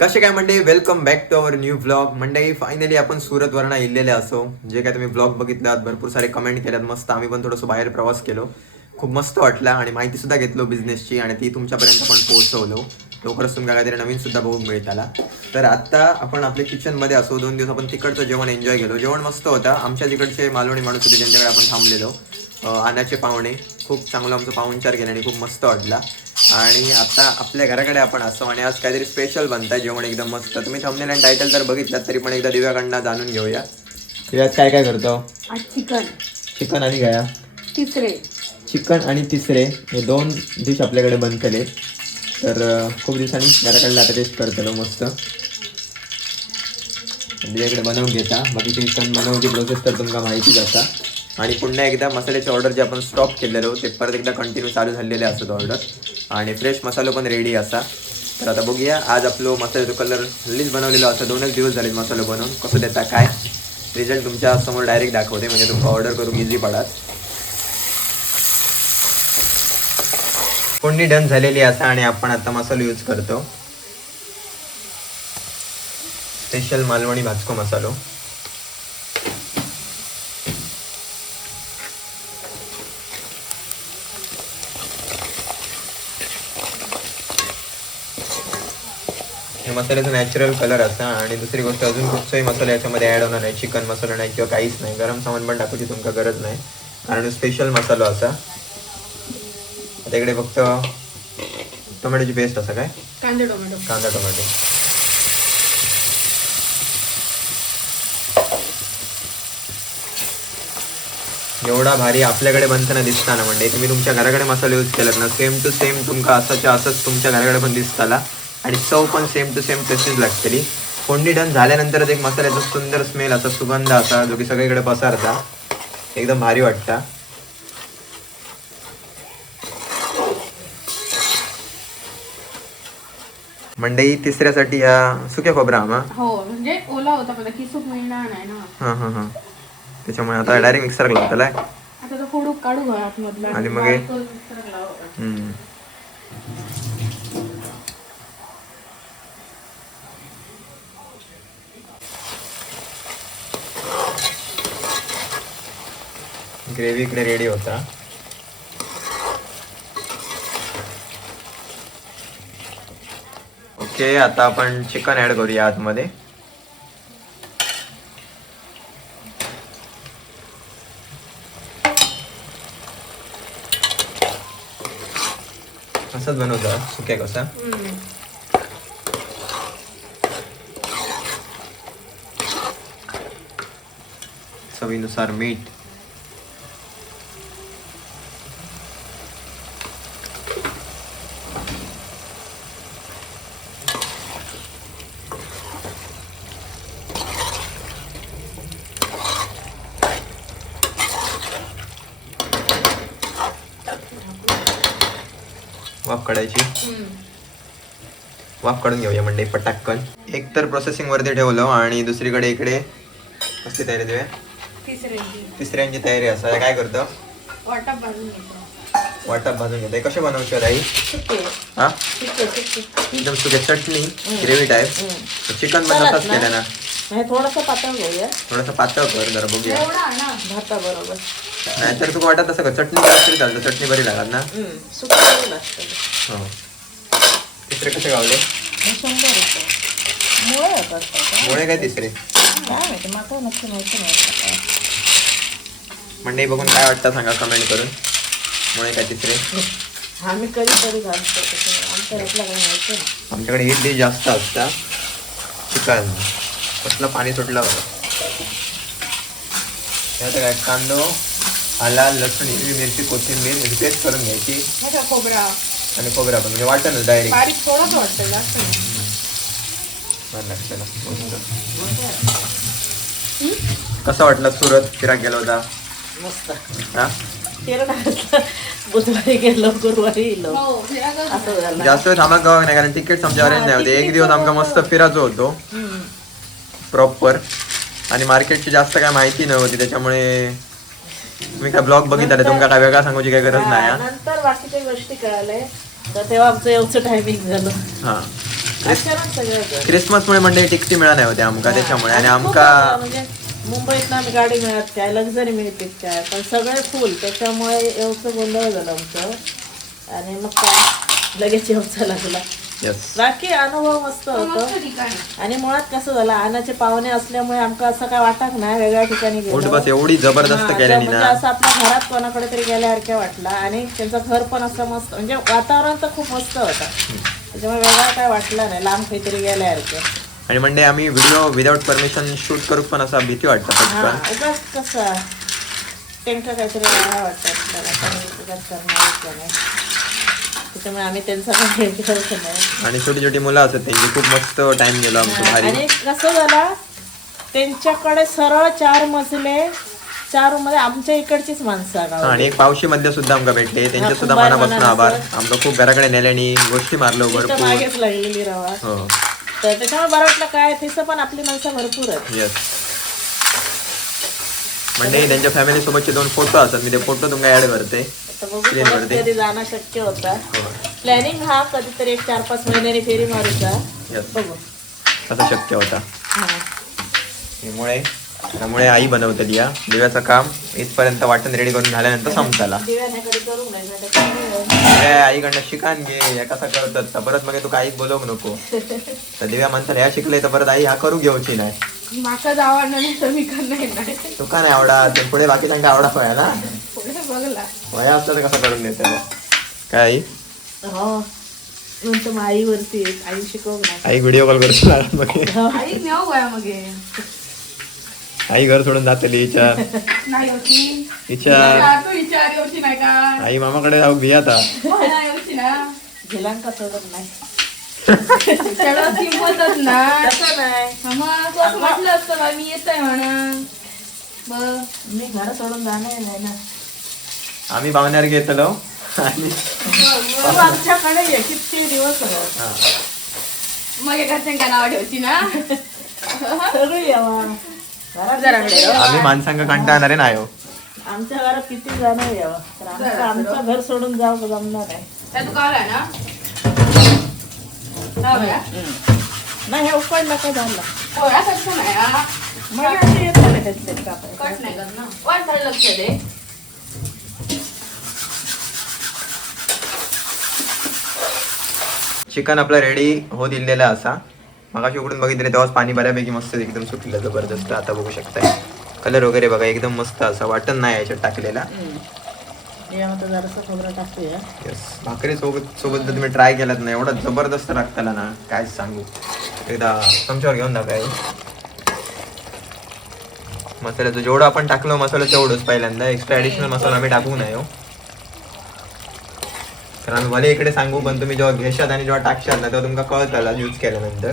कसे काय मंडळी, welcome back to our new blog. मंडळी फायनली आपण सुरत वरनं इल्लेले असो. जे काय तुम्ही ब्लॉग बघितलात, भरपूर सारे कमेंट केल्यात. मस्त आम्ही पण थोडंसं बाहेर प्रवास केलो, खूप मस्त वाटला आणि माहिती सुद्धा घेतलो बिझनेसची आणि ती तुमच्यापर्यंत पण पोहोचवलो. लवकरच तुम्हाला काहीतरी नवीन सुद्धा बघूक मिळेल त्याला. तर आता आपण आपल्या किचनमध्ये असो. 2 दिवस आपण तिकडचं जेवण एन्जॉय केलो. जेवण मस्त होतं. आमच्या तिकडचे मालवणी माणूस होते ज्यांच्याकडे आपण थांबलेलो, आण्याचे पाहुणे. खूप चांगलं आमचं पाहुणचार केलं आणि खूप मस्त वाटला. आणि आता आपल्या घराकडे आपण असतो आणि आज काहीतरी स्पेशल बनताय जेवण एकदम मस्त. तुम्ही थंबनेल आणि टायटल तर बघितलात, तरी पण एकदा दिव्याकडनं जाणून घेऊया. दिव्यात काय काय करतो? आज चिकन चिकन आणि काय? तिसरे. चिकन आणि तिसरे हे 2 डिश आपल्याकडे बनतले. तर खूप दिवसांनी घराकडला आता टेस्ट करतलो मस्त. दिव्याकडे बनवून घेता. बाकी चिकन बनवची प्रोसेस तर तुमका माहितीच असा. आणि पुन्हा एकदा मसाल्याचे ऑर्डर जे आपण स्टॉप केलेलो ते परत एकदा कंटिन्यू चालू झालेले असत ऑर्डर. आणि फ्रेश मसालो पण रेडी असा. तर आता बघूया. आज आपलं मसाल्याचा कलर हल्लीच बनवलेला असा. 2च दिवस झाले मसालो बनवून. कसं देता काय रिझल्ट तुमच्या समोर डायरेक्ट दाखवते, म्हणजे तुमका ऑर्डर करून इझी पडात. फोडणी डन झालेली असा आणि आपण आता मसालो यूज करतो. स्पेशल मालवणी भाजको मसालो. हे मसाल्याचा नॅचरल कलर असा. आणि दुसरी गोष्ट, अजून कुठचाही मसाला याच्यामध्ये ॲड होणार नाही. चिकन मसाला नाही किंवा काहीच नाही. गरम सामान पण टाकूची तुमका गरज नाही, कारण स्पेशल मसाला असा. आता इकडे फक्त टोमॅटोची पेस्ट असा. काय कांदा टोमॅटो. कांदा टोमॅटो. एवढा भारी आपल्याकडे बनताना दिसताना म्हणजे तुम्ही तुमच्या घराकडे मसाला यूज केलात ना, सेम टू सेम तुमका असाच्या असंच तुमच्या घराकडे पण दिसताला. आणि चव पण सेम टू सेम तशीच लागतली. फोडणी डन झाल्यानंतरच एक मसाल्याचा सुंदर स्मेल असा, सुगंध असा, जो की सगळीकडे पसारता. एकदम भारी वाटता. मंडई तिसऱ्यासाठी ह्या सुक्या खोबरा हा. हो, म्हणजे ओला होता पण किसूक मिळणार नाही ना. हां हां हां. त्याच्यामुळे आता डायरेक्ट मिक्सर लावताला. आता तो फोडूक काढू आतमधला आणि मग बारीक करून मिक्सरला लावू. ग्रेव्ही इकडे रेडी होता. ओके, आता आपण चिकन ऍड करूया आतमध्ये. असंच बनवता सुक्या कसा. चवीनुसार मीठ. वाफ काढायची. वाफ काढून घेऊया म्हणजे पटाक्कन. एक तर प्रोसेसिंग वरती ठेवलं आणि दुसरीकडे इकडे कसली तयारी देऊया. तिसऱ्यांची तयारी असं. काय करतो? वाटप भाजून घेतो. वाटप भाजून घेतो. कसे बनवतो राई? हा, एकदम सुके चटणी ग्रेव्ही टाईप. चिकन पण तसाच केलं ना. थोडस पातळ घेऊया. थोडंसं पातळ कर जरा, बघूया. एवढा ना भाता बरोबर. नाहीतर तुला वाटत तसं का चटणी असतील चालतं. चटणी बरी लागत ना. सुकं लागतं. हो. तिसरे कसे गावले? 100 रुपये. मुळे होतात. मुळे काय तिसरे? काय माहिती, मात्र नक्की माहिती नाही. मंडई बघून काय वाटतं सांगा कमेंट करून. मुळे काय तिसरे? आम्ही कधीतरी घालतो. आमच्या आपल्याला काही माहिती नाही. आमच्याकडे एक डिश जास्त असता. चिकन कसलं पाणी सुटलं बघा. त्यात काय कांदो, आला, लसूण, हिरवी मिरची, कोथिंबीर याची पेस्ट करून घ्यायची. खोबरा आणि खोबरा पण म्हणजे वाटणच डायरेक्ट. बारीक थोडंच वाटतं, जास्त नाही. कसं वाटलं सुरत फिरा गेला होता? मस्त. हा, बुधवारी गेलो, गुरुवारी येलो. हो, फिरायचं असं झालं. जास्त वेळ थांबा गाव नाही, कारण तिकीट आमच्या अरेंज नाही होते. एक दिवस आमका मस्त फिरायचो होतो प्रॉपर. आणि मार्केटची जास्त काय माहिती नव्हती, त्याच्यामुळे तुम्ही काय ब्लॉग बघितला तुमका काय वेगळा सांगूची काही गरज नाही. नंतर बाकीच्या गोष्टी कळाल्या, तर तेव्हा आमचं एवढं टायमिंग झालं. हा, अचानक सगळं झालं. क्रिसमसमुळे म्हणजे टिकटी मिळा नाही होते आमका त्याच्यामुळे आणि खूप आमका म्हणजे मुंबईत ना गाडी मिळत काय लक्झरी मिळते काय पण सगळे फुल त्याच्यामुळे एवढं गोंधळ झालं आमचं आणि मग काय लगेच येऊचा लागला. यस बाकी अनुभव मस्त होतो मस्त ठिकाण आहे. आणि मुळात कसं झालं आनाचे पाहुणे असल्यामुळे आमका असं काय वाटत नाही वेगळ्या ठिकाणी उठ गेलो. बस एवढी जबरदस्त हा, केल्यानी म्हणजे ना असं आपल्या घरात कोणाकडे तरी गेल्यासारख्या वाटला आणि त्यांचं घर पण असं मस्त म्हणजे वातावरण तर खूप मस्त होतं त्याच्यामुळे वेगळा काय वाटलं नाही लांब काहीतरी गेल्यासारखं. आणि म्हणजे आम्ही व्हिडिओ विदाउट परमिशन शूट करू पण असा भीती वाटतं हा पटकन. उगाच कसं त्यांचं काहीतरी वेगळा वाटतं आपल्याला काही उगाच करणार का नाही त्याच्यामुळे आम्ही त्यांचा पण हे करत नाही. आणि छोटी छोटी मुलं असत त्यांची खूप मस्त टाइम गेलो आमचं भारी. आणि कसं झालं त्यांच्याकडे सरळ 4 मजले 4 मध्ये आमच्या इकडचीच माणसं हा, गावात. आणि एक पावशी मधले सुद्धा आमका भेटले त्यांचे सुद्धा कुंभार मनापासून म्हणा आभार. असं. आमका खूप घराकडे नेल्यानी गोष्टी मारलो तिथं भरपूर. मागेच लागलेली रवा हो तर त्याच्यामुळे बरं वाटलं काय तिथं पण आपली माणसं भरपूर आहेत. येस म्हणजे त्यांच्या फॅमिली सोबतचे 2 फोटो असतात मी ते फोटो तुमका ऍड करते. आता बघू Screen परत वरती. कधी जाणं शक्य होता हो प्लॅनिंग हा कधीतरी एक 4-5 महिन्यांनी फेरी मारूचा येस बघू. असं शक्य होता. हा. त्यामुळे आई बनवतली या दिव्याचं काम इथपर्यंत वाटण रेडी करून झाल्यानंतर संपताला. दिव्याने कधी करू नाही नाही तर काय नाही. आईकडनं शिकान घे या कसा करतात तर परत मग तू काही बोलवू नको. तर दिव्या म्हणतात ह्या शिकले तर परत आई हा करू घेऊची नाही. माका जावा नाही तर मी करणार नाही. तुका नाही आवडा तर पुढे बाकीच्यांका आवडा पाहिजे ना. पुढे बघला वया असलं तर कसं करून देते काय आई. हो नंतर मग आईवरती आई शिकवणार. आई व्हिडिओ कॉल करतो मग आई नेऊ काय मग हे? आई घर सोडून जातली हिच्या नाही होती हिच्या तू विचार होती नाही का आई मामाकडे जाऊ घे आता. नाही होती ना झिलांका सोडत नाही त्याला किंमतच ना तसं नाही मग तू असं म्हटलं असतं बा, मी येत आहे म्हणून बघ मी घर सोडून जाणार नाही ना. आम्ही पाहुण्यावर घेतलो आणि तू आमच्याकडे ये किती दिवस राहत. हा. मग एखाद्या नाव ठेवती ना सगळं यावा घरात जरा वेळ. आम्ही माणसांका कंटाळणारे नाही हो. आमच्या घरात किती जाणं यावं तर आमचं घर सोडून जाऊ जमणार आहे. त्या तू कावला ना हा बघा. नाही हे उकडला का झाला हो असं नाही हा. मग असे येतं ना त्यातले कापायचे. कट नाही करत ना वाट लक्ष दे चिकन आपला रेडी हो दिलेला असा मगाशी उकडून बघितले तेव्हाच पाणी बऱ्यापैकी मस्त एकदम सुटलं जबरदस्त. आता बघू शकताय कलर वगैरे बघा एकदम मस्त असा वाटण नाही याच्यात टाकलेला. यामध्ये जरासं खोबरं टाकूया. येस भाकरी सोबत जर तुम्ही ट्राय केलात ना एवढा जबरदस्त लागताला ना काय सांगू. एकदा चमच्यावर घेऊन दाखवा. मसाल्याचं जेवढं आपण टाकलं मसाला तेवढंच पहिल्यांदा एक्स्ट्रा ऍडिशनल मसाला आम्ही टाकू नाही हो. कारण भले इकडे सांगू पण तुम्ही जेव्हा घेशात आणि जेव्हा टाकशात ना तेव्हा तुमका कळत यूज केल्यानंतर.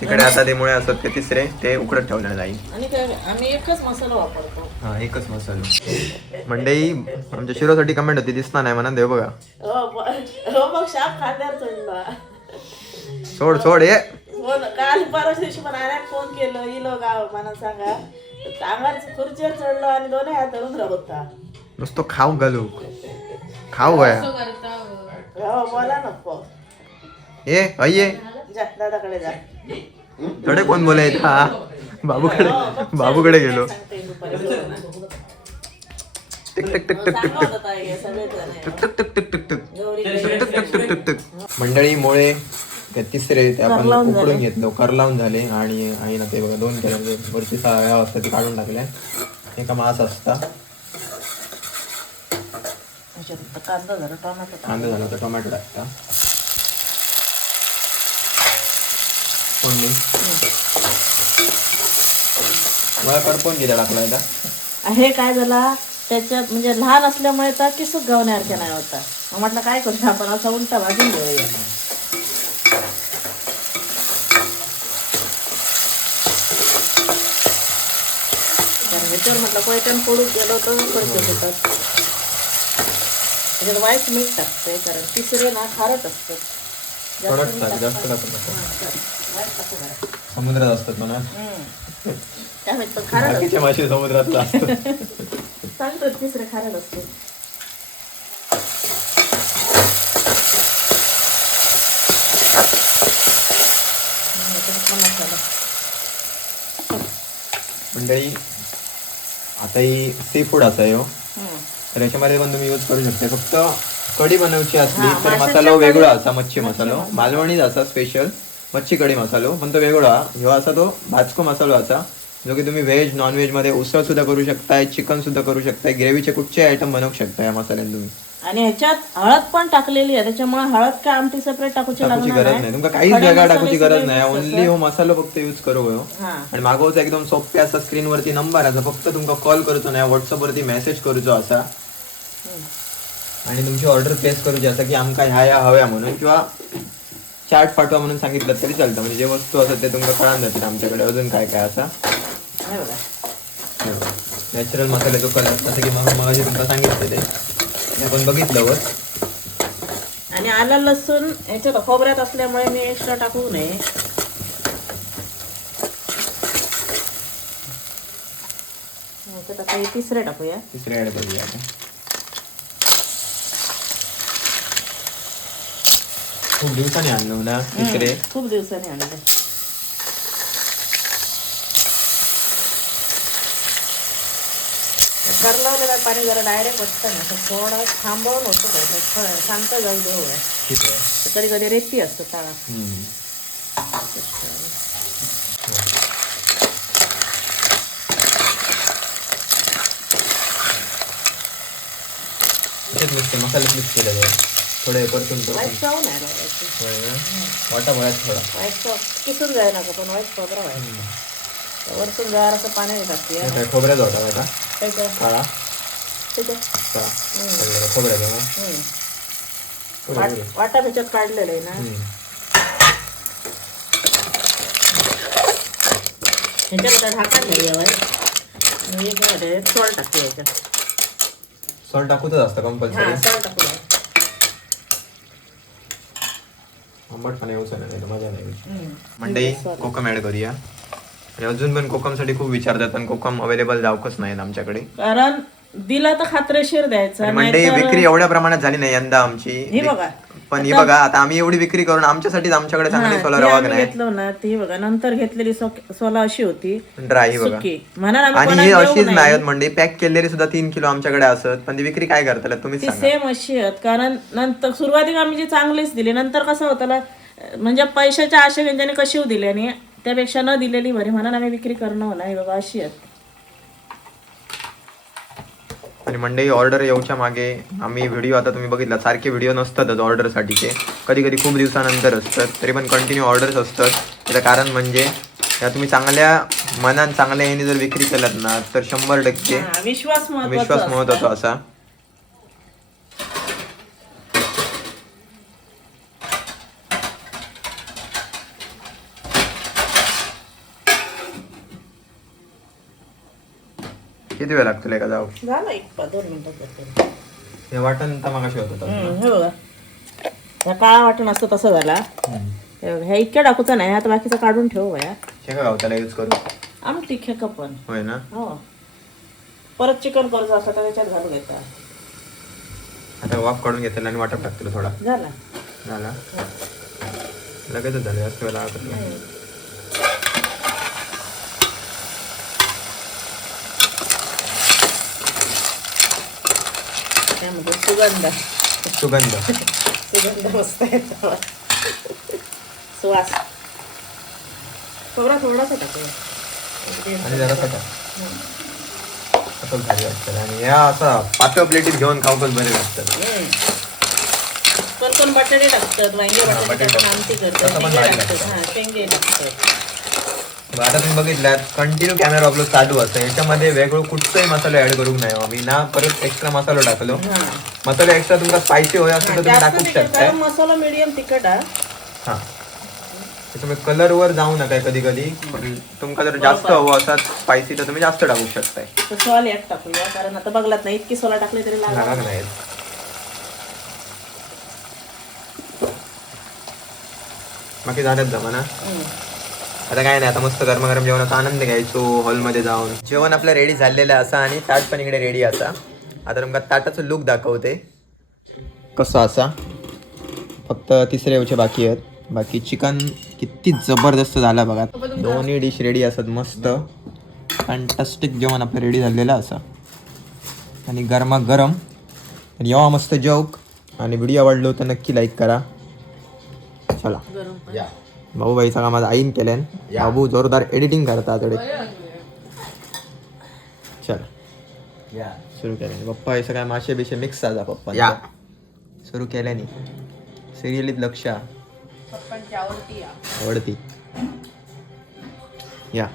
तिकडे आता ते मुळे असत ते तिसरे ते उकडत ठेवण्यात जाईल. आणि काय आम्ही एकच मसाला वापरतो. हा एकच मसाला. मंडई आमच्या शिरोसाठी कमेंट होती दिसणार नाही म्हणा देव बघा. हो मग शाप खांद्यावर चढला. सोड सोड ये. हो ना काल परवा दिवशी पण आल्यात फोन केलं इलो गाव मला सांगा अंगारच्या खुर्चीवर चढलो आणि दोन्ही हात धरून होता. नुसतं खाऊ घालू खाऊ वया. हो बोला नको ये अये जा दादाकडे जा. थोडे कोण बोलायत हा बाबूकडे गेलो. सांगते दुपारी. टिक टिक टिक टिक टिक सांगा टिक होता ताई, सगळेजण. टिक टिक टिक टिक टिक गौरी टिक टिक टिक टिक टिक टिक. मंडळीमुळे ते तिसरे ते आपण करलावून उकडून झाले. घेतलो करलावून झाले आणि आई ना ते बघा 2 केले वरची ह्या असतात ते काढून टाकल्या. एका मास असता ह्याच्यात कांदा जरा टोमॅटो कांदा झाला तर टोमॅटो टाकता फोडणी मला करपून गेला टाकला आता. हे काय झाला त्याच्यात म्हणजे लहान असल्यामुळे तर किसूक गावण्यासारखे नाही होता. मग म्हटलं काय करूया आपण असा उलटा भाजून घेऊया. कारण ह्याच्यावर म्हटलं कोयत्यान फोडून गेलो तर पडते होतात. त्याच्यात वाईट मीठ टाकते कारण तिसरे ना खारट असतं. थोडंच टाक, जास्त टाकू नका. समुद्रात असतात म्हणा काय माहित पण खारट बाकीच्या मासे समुद्रात असतात. सांगतो तिसरे खारट असते. मंडळी आता ही सी फूड असा आहे हो. हम्म. तर याच्यामध्ये पण तुम्ही यूज करू शकता. फक्त कढी बनवची असली हा, तर माशाच्या मसालो वेगळा कढी- असा मच्छी मसालो मालवणीच असा स्पेशल मच्छी कढी मसालो पण तो वेगळा. ह्यो असा तो भाजको मसालो असा जो की तुम्ही व्हेज नॉन व्हेज मध्ये उसळ सुद्धा करू शकताय, चिकन सुद्धा करू शकताय, ग्रेव्हीचे कुठचे आयटम बनवू शकता या मसाल्याने तुम्ही. आणि ह्याच्यात हळद पण टाकलेली आहे त्याच्यामुळे हळद काय आमटी सेपरेट टाकूची टाकूची लागणार गरज नाही, तुमका काहीच खडे वेगळा मसाले टाकूची सगळे गरज नाही. mix ओनली असतात. हो मसालो फक्त यूज करू हो. हा. आणि मागवचा एकदम सोपे असा स्क्रीनवरती नंबर असा फक्त तुमका कॉल करूचो नाही, व्हॉट्सअपवरती मेसेज करूचो असा आणि तुमची ऑर्डर प्लेस करूची असा की आमका ह्या हव्या म्हणून किंवा चार्ट पाठवा म्हणून सांगितलं तरी चालतं. म्हणजे जे वस्तू असतात ते तुमका कळून जातील आमच्याकडे अजून काय काय असा. हे बघा. नॅचरल मसाल्याचं कलर जसं की मग तुमका सांगितलं ते आपण बघितलं वर. आणि आलं लसूण ह्याच्यात खोबऱ्यात असल्यामुळे मी एक्स्ट्रा टाकू नये. ह्याच्यात आता हे तिसरे टाकूया. तिसरे ऍड करूया आता. खूप दिवसांनी आणलो ना तिसरे. खूप दिवसांनी आणले. करलावलेलं पाणी जरा डायरेक्ट वाटतं ना थोडं थांबवून होतं काय शांत जाऊ देऊ ठीक आहे. कधी कधी रेती असतं तळा. मसाले मिक्स केलेले थोडे परतून वाईट चव नाही लावायची. वाटा वळात थोडा वाईट चव किसून जाय नका पण वाईट खोबरं व्हायचं. वरतून जरा असं पाणी टाकते. काय खोबऱ्याचा होता वाटा ठीक आहे काळा ठीक आहे. काळा खोबऱ्याचा वाटा त्याच्यात काढलेलं आहे ना. ह्याच्यात ढाकायला घ्या यावर. एक मिनिट सॉल्ट टाकते ह्याच्यात. सॉल्ट टाकूतच असतं कंपल्सरी. हां सॉल्ट टाकूया. आंबटपणा येऊच नाही मजा नाही. मंडई कोकम ऍड करूया. आणि अजून पण कोकमसाठी खूप विचारतात पण कोकम अवेलेबल जाऊकच नाही आमच्याकडे. कारण दिला तर खात्रीशीर द्यायचा. मंडई विक्री एवढ्या प्रमाणात झाली नाही यंदा आमची. हे बघा पण ही बघा आता आम्ही एवढी विक्री करून आमच्यासाठीच आमच्याकडे चांगली सोला रवा नाही घेतलं ना ती बघा नंतर घेतलेली सोला अशी होती ड्राय बघा. सुकी म्हणून आम्ही आणि कोणाला ही देऊ अशीच नाही. नाही मंडई पॅक केलेली सुद्धा 3 किलो आमच्याकडे असत पण ती विक्री काय करताल तुम्ही ती सांगा. सेम अशी आहेत. कारण नंतर सुरुवातीला आम्ही जी चांगलीच दिली नंतर कसं होतं म्हणजे पैशाच्या आशे त्यांनी कशी दिली आणि त्यापेक्षा न दिलेली बरी म्हणून आम्ही विक्री करणं होला. हे बघा अशी आहेत. आणि मंडई ऑर्डर येऊच्या मागे आम्ही व्हिडिओ आता तुम्ही बघितला सारखे व्हिडिओ नसतातच ऑर्डरसाठीचे. कधी कधी खूप दिवसानंतर असतात तरी पण कंटिन्यू ऑर्डर्स असतात. त्याचं कारण म्हणजे त्या तुम्ही चांगल्या मनान चांगल्या ह्याने जर विक्री केलात ना तर 100% विश्वास विश्वास महत्वाचा असा. किती वेळ लागतो का जाऊ झालं 1-2 मिनिटात. हे वाटण तर मग होत होता. हे बघा ह्या काळा वाटण असतं तसं झाला. हे बघा ह्या इतक्या टाकूचा नाही आता बाकीचं काढून ठेवू या. शेका गावताला यूज करू आमटी खेक पण होय ना. हो परत चिकन करतो असं तर त्याच्यात घालून घेता. आता वाफ काढून घेतला आणि वाटप टाकतो थोडा झाला झाला लगेचच झालं जास्त वेळ लागत नाही. त्यामध्ये सुगंध सुगंध सुगंध मस्त येतो. सुवास थोडासा टाकूया. आणि जरा कटा असं भारी वाटतं. आणि या असा पातळ प्लेटीत घेऊन खाऊकच बरे वाटतात. कोण बटाटे टाकतात वांगे बटाटे टाकून आमटी करतात. तसं पण शेंगे भारी टाकतात. लागतं. हां शेंगे टाकतात. आता तुम्ही बघितल्यात कंटिन्यू कॅमेरा आपलं चालू असतं. याच्यामध्ये वेगळं कुठचाही मसाला ऍड करू नाही आम्ही ना. परत एक्स्ट्रा मसाला टाकलो. मसाला एक्स्ट्रा तुमचा स्पायसी होय असं तर तुम्ही जास्त टाकूच तिखट शकताय. गरम मसाला मीडियम तिखट हा. हा त्याच्यामुळे कलर वर जाऊ नका. कधी कधी तुमका जर जास्त हवं असतात स्पायसी तर तुम्ही जास्त टाकू शकताय. तर सोल एक टाकूया कारण आता बघलात नाही इतकी सोला टाकली तरी लागणार लागत नाही. बाकी झाल्यात जमा ना. आता काय नाही आता मस्त गरमागरम जेवणाचा आनंद घ्यायचो हॉलमध्ये जाऊन. जेवण आपलं रेडी झालेलं असा आणि ताट पण इकडे रेडी असा. आता तुमका ताटाचं लुक दाखवते कसं असा. फक्त तिसरे येऊचे बाकी आहेत. बाकी चिकन किती जबरदस्त झाला बघा. दोन्ही डिश रेडी असतात मस्त. फॅन्टास्टिक जेवण आपलं रेडी झालेलं असं आणि गरमागरम. आणि यावा मस्त जोक. आणि व्हिडिओ आवडलो तर नक्की लाईक करा. चला भाऊ भाईचा कामात आईन केल्यान. बाबू जोरदार एडिटिंग करता थोडे. चला सुरू केल्याने पप्पा हे सगळ्या मासे बिशे मिक्स झाला पप्पा सुरू केल्याने. सिरियलीत लक्ष आवडती या